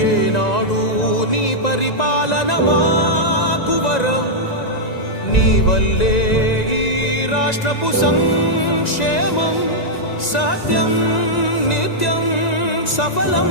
ఏనాడు నీ పరిపాలనమాకువరం నీ వల్లే ఈ రాష్ట్రపు సంక్షేమం సత్యం నిత్యం సఫలం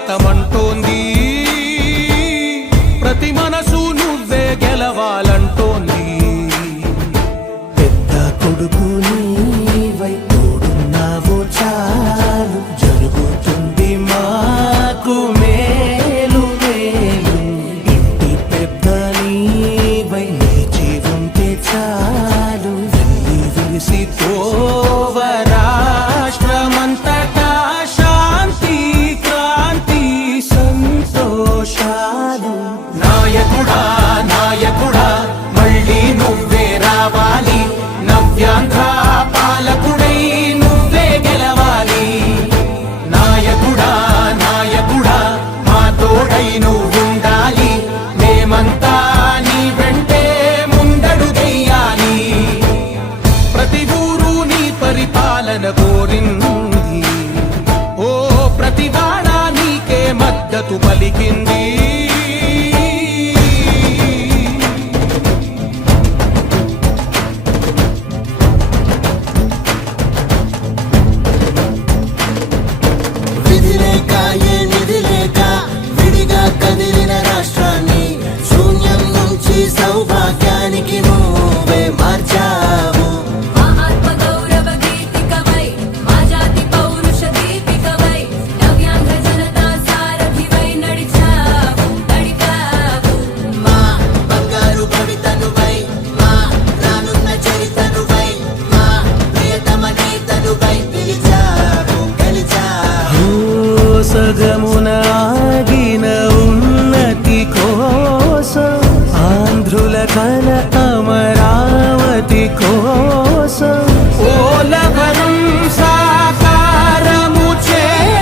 భారతమంటోంది ప్రతి మనసు నువ్వే గెలవాలంటోంది. పెద్ద కొడుకు నీవై తోడున్నావో చాలు. జరుగుతుంది మా Cada